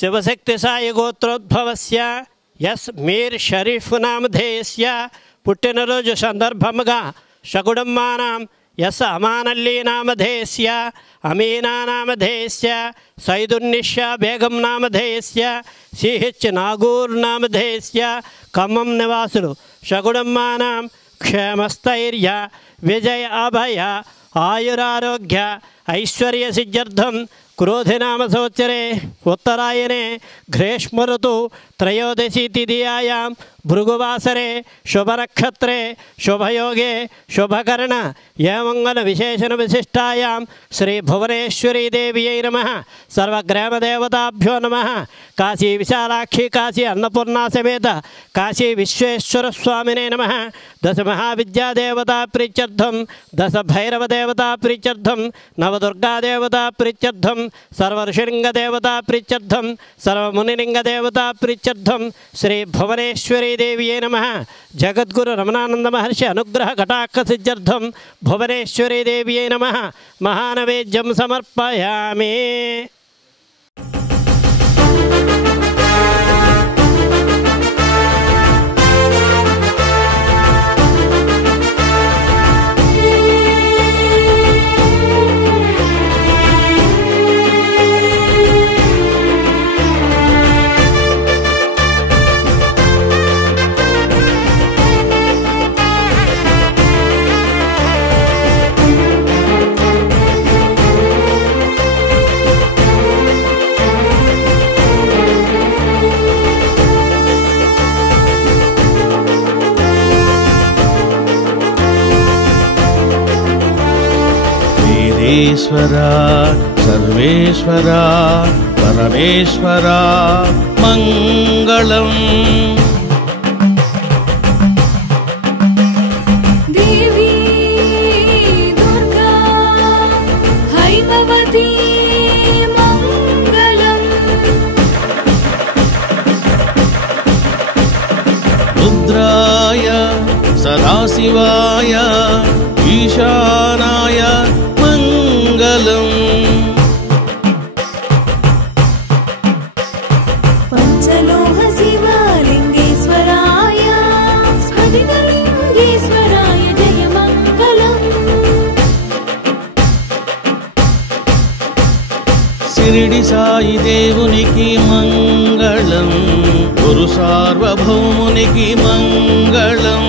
Shivashakti Sai గోత్రోద్భవస్య yes మీర్ షరీఫ్ నామధేయస్య పుట్టినరోజు సందర్భముగా షగుడమ్మానాం yes అమానల్లీ నామధేయస్య Amina నామధేయస్య సైదున్నిషా Begum నామధేయస్య CH Nagur నామధేయస్య Khammam నివాసులు షగుడమ్మానాం క్షేమస్థైర్య విజయ అభయ ఆయురారోగ్య ఐశ్వర్య సిద్ధ్యర్థం క్రోధినామ సంవత్సరే ఉత్తరాయణే గ్రీష్మ ఋతు త్రయోదశీ తిథియాయాం భృగువాసరే శుభనక్షత్రే శుభయోగే శుభకరణ ఏమంగళ విశేషణ విశిష్టాయాం శ్రీ భువనేశ్వరీ దేవ్యై నమః సర్వగ్రామదేవతాభ్యో నమః కాశీ విశాలాక్షి కాశీ అన్నపూర్ణా సమేత కాశీ విశ్వేశ్వర స్వామినే నమః దశ మహావిద్యాదేవతా ప్రీత్యర్థం దశ భైరవదేవతా ప్రీత్యర్థం నవదుర్గాదేవతా ప్రీత్యర్థం సర్వఋషిలింగదేవతా ప్రీత్యర్థం సర్వమునిలింగదేవతా ప్రీత్యర్థం శ్రీ భువనేశ్వరీ దేవ్యై నమః జగద్గురు రమణానంద మహర్షి అనుగ్రహ కటాక్ష సిద్ధ్యర్థం భువనేశ్వరీ దేవ్యై నమః మహానైవేద్యం సమర్పయామి. ఈశ్వరా సర్వేశ్వరా పరమేశ్వరా మంగళం. దేవి దుర్గా హైమవతి మంగళం. రుద్రాయ సదాశివాయ ఈశానాయ మంగళం. పంచలోహ శివలింగేశ్వరాయ స్ఫటికలింగేశ్వరాయ జయ మంగళం. శిరిడి సాయి దేవునికి మంగళం. గురు సార్వభౌమునికి మంగళం.